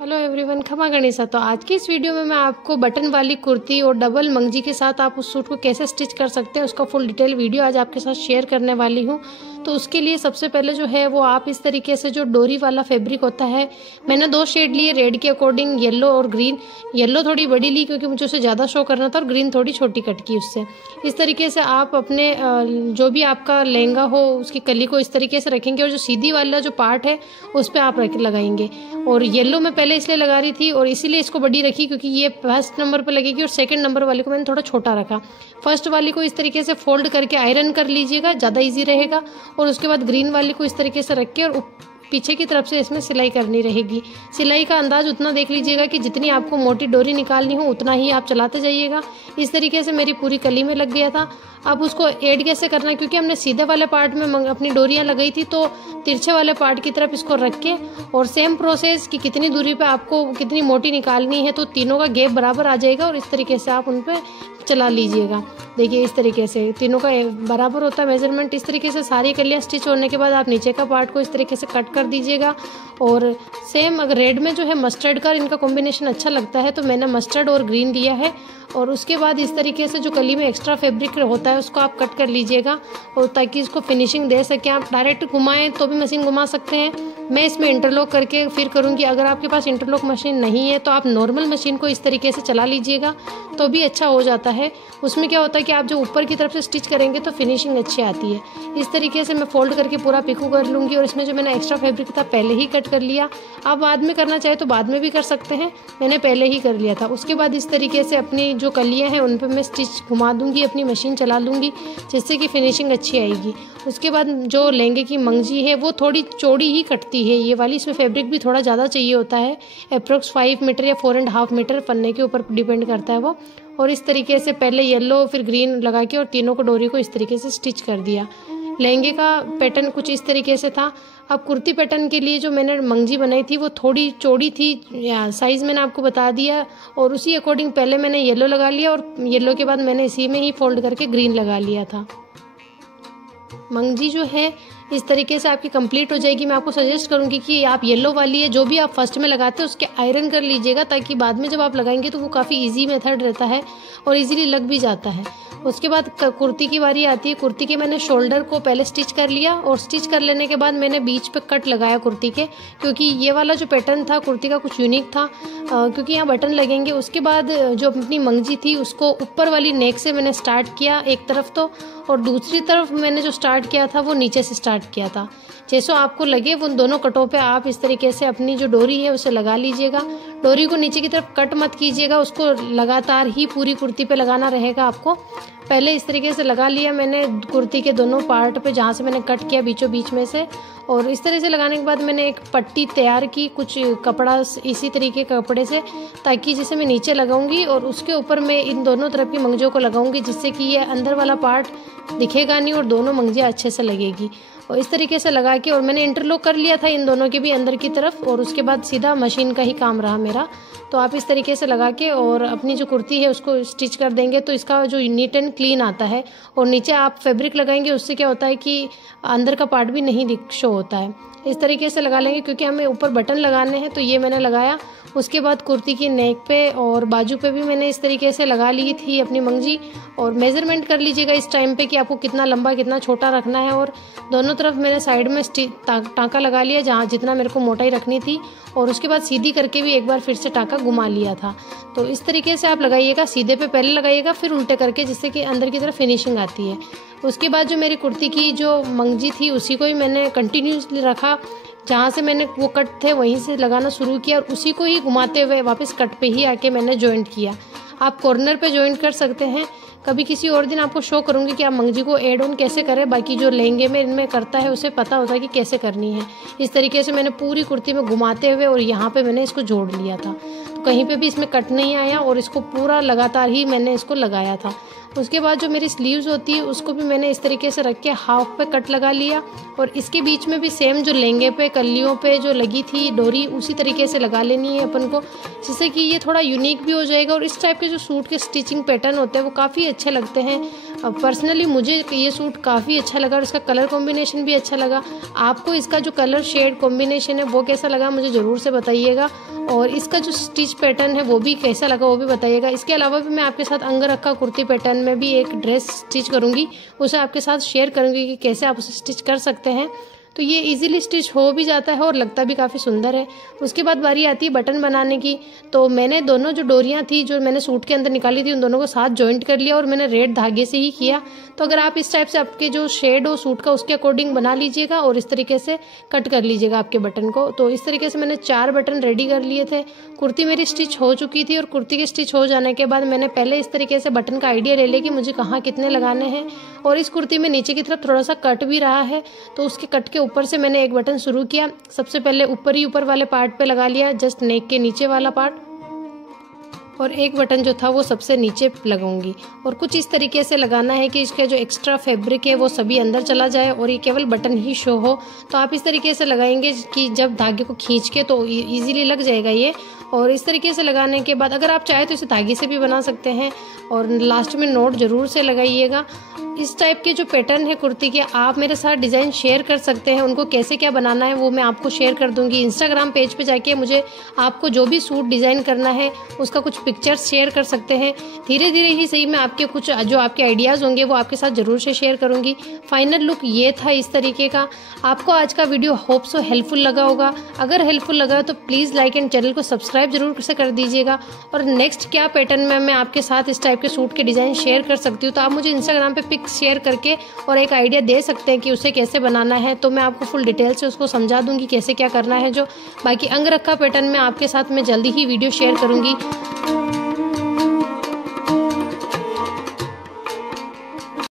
Hello everyone, खमा गणेशा। तो आज की इस वीडियो में मैं आपको बटन वाली कुर्ती और डबल मंगजी के साथ आप उस सूट को कैसे स्टिच कर सकते हैं उसका फुल डिटेल वीडियो आज आपके साथ शेयर करने वाली हूं। तो उसके लिए सबसे पहले जो है वो आप इस तरीके से जो डोरी वाला फैब्रिक होता है, मैंने 2 शेड लिए रेड के अकॉर्डिंग, येलो और ग्रीन। येलो थोड़ी बड़ी ली क्योंकि मुझे उसे ज़्यादा शो करना था और ग्रीन थोड़ी छोटी कट की उससे। इस तरीके से आप अपने जो भी आपका लहंगा हो उसकी कली को इस तरीके से रखेंगे और जो सीधी वाला जो पार्ट है उस पर आप लगाएंगे। और येलो में पहले इसलिए लगा रही थी और इसीलिए इसको बड़ी रखी क्योंकि ये फर्स्ट नंबर पर लगेगी और सेकंड नंबर वाली को मैंने थोड़ा छोटा रखा। फर्स्ट वाली को इस तरीके से फोल्ड करके आयरन कर लीजिएगा, ज़्यादा इजी रहेगा। और उसके बाद ग्रीन वाली को इस तरीके से रख के और पीछे की तरफ से इसमें सिलाई करनी रहेगी। सिलाई का अंदाज उतना देख लीजिएगा कि जितनी आपको मोटी डोरी निकालनी हो उतना ही आप चलाते जाइएगा। इस तरीके से मेरी पूरी कली में लग गया था। अब उसको ऐड कैसे करना है, क्योंकि हमने सीधे वाले पार्ट में अपनी डोरियां लगाई थी तो तिरछे वाले पार्ट की तरफ इसको रख के और सेम प्रोसेस कि कितनी दूरी पे आपको कितनी मोटी निकालनी है तो तीनों का गैप बराबर आ जाएगा और इस तरीके से आप उन पर चला लीजिएगा। देखिए इस तरीके से तीनों का बराबर होता है मेजरमेंट। इस तरीके से सारी कलियाँ स्टिच होने के बाद आप नीचे का पार्ट को इस तरीके से कट कर दीजिएगा। और सेम अगर रेड में जो है मस्टर्ड का इनका कॉम्बिनेशन अच्छा लगता है तो मैंने मस्टर्ड और ग्रीन दिया है। और उसके बाद इस तरीके से जो कली में एक्स्ट्रा फैब्रिक होता है उसको आप कट कर लीजिएगा और ताकि इसको फिनिशिंग दे सकें। आप डायरेक्ट घुमाएं तो भी मशीन घुमा सकते हैं, मैं इसमें इंटरलॉक करके फिर करूँगी। अगर आपके पास इंटरलॉक मशीन नहीं है तो आप नॉर्मल मशीन को इस तरीके से चला लीजिएगा तो भी अच्छा हो जाता है। उसमें क्या होता है कि आप जो ऊपर की तरफ से स्टिच करेंगे तो फिनिशिंग अच्छी आती है। इस तरीके से मैं फोल्ड करके पूरा पिको कर लूँगी और इसमें जो मैंने एक्स्ट्रा फैब्रिक था पहले ही कट कर लिया। आप बाद में करना चाहे तो बाद में भी कर सकते हैं, मैंने पहले ही कर लिया था। उसके बाद इस तरीके से अपनी जो कलियाँ हैं उन पर मैं स्टिच घुमा दूँगी, अपनी मशीन चला लूँगी जिससे कि फिनिशिंग अच्छी आएगी। उसके बाद जो लहंगे की मंगजी है वो थोड़ी चौड़ी ही कटती है ये वाली, इसमें फैब्रिक भी थोड़ा ज़्यादा चाहिए होता है, अप्रोक्स 5 मीटर या 4.5 मीटर, पन्ने के ऊपर डिपेंड करता है वो। और इस तरीके से पहले येलो फिर ग्रीन लगा के और तीनों को डोरी को इस तरीके से स्टिच कर दिया। लहंगे का पैटर्न कुछ इस तरीके से था। अब कुर्ती पैटर्न के लिए जो मैंने मंगजी बनाई थी वो थोड़ी चौड़ी थी, या साइज़ मैंने आपको बता दिया और उसी अकॉर्डिंग पहले मैंने येलो लगा लिया और येलो के बाद मैंने इसी में ही फोल्ड करके ग्रीन लगा लिया था। मंगजी जो है इस तरीके से आपकी कंप्लीट हो जाएगी। मैं आपको सजेस्ट करूंगी कि आप येलो वाली है जो भी आप फर्स्ट में लगाते हैं उसके आयरन कर लीजिएगा ताकि बाद में जब आप लगाएंगे तो वो काफ़ी इजी मेथड रहता है और इजीली लग भी जाता है। उसके बाद कुर्ती की बारी आती है। कुर्ती के मैंने शोल्डर को पहले स्टिच कर लिया और स्टिच कर लेने के बाद मैंने बीच पे कट लगाया कुर्ती के, क्योंकि ये वाला जो पैटर्न था कुर्ती का कुछ यूनिक था क्योंकि यहाँ बटन लगेंगे। उसके बाद जो अपनी मंगजी थी उसको ऊपर वाली नेक से मैंने स्टार्ट किया एक तरफ तो, और दूसरी तरफ मैंने जो स्टार्ट किया था वो नीचे से स्टार्ट किया था। जैसे आपको लगे उन दोनों कटों पे आप इस तरीके से अपनी जो डोरी है उसे लगा लीजिएगा। डोरी को नीचे की तरफ कट मत कीजिएगा, उसको लगातार ही पूरी कुर्ती पे लगाना रहेगा आपको। पहले इस तरीके से लगा लिया मैंने कुर्ती के दोनों पार्ट पे जहाँ से मैंने कट किया बीचों बीच में से, और इस तरह से लगाने के बाद मैंने एक पट्टी तैयार की कुछ कपड़ा इसी तरीके के कपड़े से, ताकि जिसे मैं नीचे लगाऊंगी और उसके ऊपर मैं इन दोनों तरफ की मंगजियों को लगाऊंगी जिससे कि ये अंदर वाला पार्ट दिखेगा नहीं और दोनों मंगजियाँ अच्छे से लगेगी। और इस तरीके से लगा के और मैंने इंटरलॉक कर लिया था इन दोनों के भी अंदर की तरफ, और उसके बाद सीधा मशीन का ही काम रहा मेरा। तो आप इस तरीके से लगा के और अपनी जो कुर्ती है उसको स्टिच कर देंगे तो इसका जो नीट एंड क्लीन आता है। और नीचे आप फैब्रिक लगाएंगे उससे क्या होता है कि अंदर का पार्ट भी नहीं शो होता है। इस तरीके से लगा लेंगे क्योंकि हमें ऊपर बटन लगाने हैं तो ये मैंने लगाया। उसके बाद कुर्ती की नेक पे और बाजू पे भी मैंने इस तरीके से लगा ली थी अपनी मंगजी। और मेज़रमेंट कर लीजिएगा इस टाइम पे कि आपको कितना लंबा कितना छोटा रखना है। और दोनों तरफ मैंने साइड में टाँका लगा लिया जहाँ जितना मेरे को मोटाई रखनी थी, और उसके बाद सीधी करके भी एक बार फिर से टाँका घुमा लिया था। तो इस तरीके से आप लगाइएगा, सीधे पे पहले लगाइएगा फिर उल्टे करके, जिससे कि अंदर की तरफ फिनिशिंग आती है। उसके बाद जो मेरी कुर्ती की जो मंगजी थी उसी को ही मैंने कंटिन्यूसली रखा, जहाँ से मैंने वो कट थे वहीं से लगाना शुरू किया और उसी को ही घुमाते हुए वापस कट पे ही आके मैंने जॉइंट किया। आप कॉर्नर पे जॉइंट कर सकते हैं, कभी किसी और दिन आपको शो करूँगी कि आप मंगजी को एड ऑन कैसे करें। बाकी जो लहंगे में इनमें करता है उसे पता होता है कि कैसे करनी है। इस तरीके से मैंने पूरी कुर्ती में घुमाते हुए और यहाँ पे मैंने इसको जोड़ लिया था, तो कहीं पे भी इसमें कट नहीं आया और इसको पूरा लगातार ही मैंने इसको लगाया था। उसके बाद जो मेरी स्लीव्स होती है उसको भी मैंने इस तरीके से रख के हाफ पे कट लगा लिया, और इसके बीच में भी सेम जो लहंगे पे कलियों पे जो लगी थी डोरी उसी तरीके से लगा लेनी है अपन को, जिससे कि ये थोड़ा यूनिक भी हो जाएगा। और इस टाइप के जो सूट के स्टिचिंग पैटर्न होते हैं वो काफ़ी अच्छे लगते हैं। पर्सनली मुझे ये सूट काफ़ी अच्छा लगा और इसका कलर कॉम्बिनेशन भी अच्छा लगा। आपको इसका जो कलर शेड कॉम्बिनेशन है वो कैसा लगा मुझे ज़रूर से बताइएगा, और इसका जो स्टिच पैटर्न है वो भी कैसा लगा वो भी बताइएगा। इसके अलावा भी मैं आपके साथ अंगरखा कुर्ती पैटर्न में भी एक ड्रेस स्टिच करूँगी, उसे आपके साथ शेयर करूँगी कि कैसे आप उसे स्टिच कर सकते हैं। तो ये इजीली स्टिच हो भी जाता है और लगता भी काफ़ी सुंदर है। उसके बाद बारी आती है बटन बनाने की। तो मैंने दोनों जो डोरियां थी जो मैंने सूट के अंदर निकाली थी उन दोनों को साथ जॉइंट कर लिया, और मैंने रेड धागे से ही किया। तो अगर आप इस टाइप से आपके जो शेड हो सूट का उसके अकॉर्डिंग बना लीजिएगा और इस तरीके से कट कर लीजिएगा आपके बटन को। तो इस तरीके से मैंने 4 बटन रेडी कर लिए थे। कुर्ती मेरी स्टिच हो चुकी थी, और कुर्ती के स्टिच हो जाने के बाद मैंने पहले इस तरीके से बटन का आइडिया ले लिया कि मुझे कहाँ कितने लगाने हैं। और इस कुर्ती में नीचे की तरफ थोड़ा सा कट भी रहा है, तो उसके कट के ऊपर से मैंने एक बटन शुरू किया। सबसे पहले ऊपर वाले पार्ट पे लगा लिया, जस्ट नेक के नीचे वाला पार्ट, और एक बटन जो था वो सबसे नीचे लगाऊंगी। और कुछ इस तरीके से लगाना है कि इसका जो एक्स्ट्रा फैब्रिक है वो सभी अंदर चला जाए और ये केवल बटन ही शो हो। तो आप इस तरीके से लगाएंगे कि जब धागे को खींच के तो इजीली लग जाएगा ये। और इस तरीके से लगाने के बाद अगर आप चाहे तो इसे धागे से भी बना सकते हैं, और लास्ट में नोट जरूर से लगाइएगा। इस टाइप के जो पैटर्न है कुर्ती के आप मेरे साथ डिज़ाइन शेयर कर सकते हैं, उनको कैसे क्या बनाना है वो मैं आपको शेयर कर दूंगी। इंस्टाग्राम पेज पे जाके मुझे आपको जो भी सूट डिज़ाइन करना है उसका कुछ पिक्चर्स शेयर कर सकते हैं। धीरे धीरे ही सही मैं आपके कुछ जो आपके आइडियाज़ होंगे वो आपके साथ ज़रूर से शेयर करूँगी। फाइनल लुक ये था इस तरीके का। आपको आज का वीडियो होप सो हेल्पफुल लगा होगा। अगर हेल्पफुल लगा तो प्लीज़ लाइक एंड चैनल को सब्सक्राइब जरूर से कर दीजिएगा। और नेक्स्ट क्या पैटर्न में मैं आपके साथ इस टाइप के सूट के डिज़ाइन शेयर कर सकती हूँ तो आप मुझे इंस्टाग्राम पे पिक शेयर करके और एक आइडिया दे सकते हैं कि उसे कैसे बनाना है, तो मैं आपको फुल डिटेल से उसको समझा दूंगी कैसे क्या करना है। जो बाकी अंगरखा पैटर्न में आपके साथ मैं जल्दी ही वीडियो शेयर करूंगी।